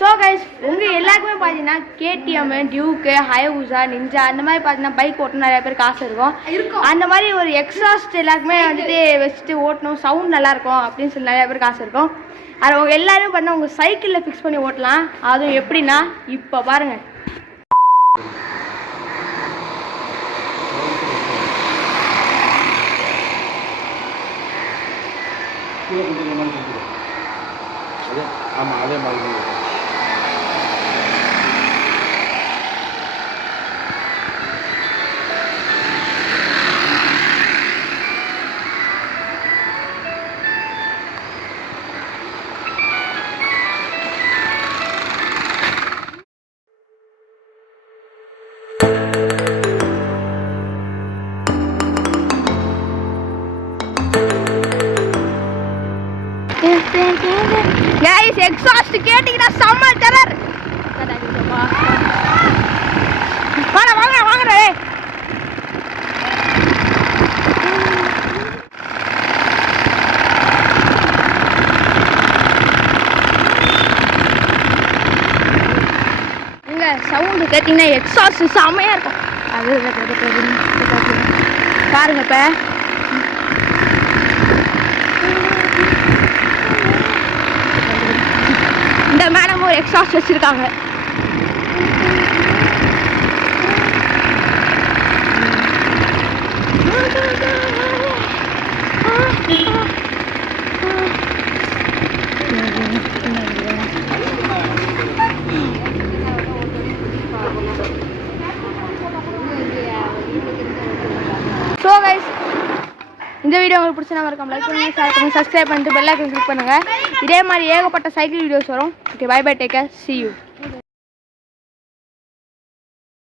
So guys உங்கள் எல்லாருக்குமே பார்த்தீங்கன்னா கேடிஎம், டியூக்கு, ஹயபுசா, நிஞ்சா அந்த மாதிரி பார்த்தீங்கன்னா பைக் ஓட்டணும் நிறைய பேருக்கு ஆசை இருக்கும். அந்த மாதிரி ஒரு எக்ஸாஸ்ட் எல்லாருக்குமே வந்துட்டு வச்சுட்டு ஓட்டணும், சவுண்ட் நல்லாயிருக்கும் அப்படின்னு சொல்லி நிறைய பேருக்கு ஆசை இருக்கும். அது அவங்க எல்லாருமே பார்த்தீங்கன்னா உங்கள் சைக்கிளில் ஃபிக்ஸ் பண்ணி ஓட்டலாம். அதுவும் எப்படின்னா இப்போ பாருங்கள். ஆமாம் அதே மாதிரி கைஸ் எக்ஸாஸ்ட் கேட்டிங்கன்னா செம்ம டெரர். வாங்க வாங்க வாங்கடே. இங்க சவுண்டு கேட்டிங்கன்னா எக்ஸாஸ்ட் செம்மையாக இருக்கும். அது பாருங்க இப்போ இந்த மேடம் ஒரு எக்ஸாஸ்ட் வச்சுருக்காங்க. ஸோ கைஸ் இந்த வீடியோ உங்களுக்கு பிடிச்சா மறக்காம லைக் பண்ணுங்க, ஷேர் பண்ணுங்க, சப்ஸ்கிரைப் பண்ணிட்டு பெல் ஐகான் கிளிக் பண்ணுங்க. இதே மாதிரி ஏகப்பட்ட சைக்கிள் வீடியோஸ் வரும். Okay, bye bye, take care, see you.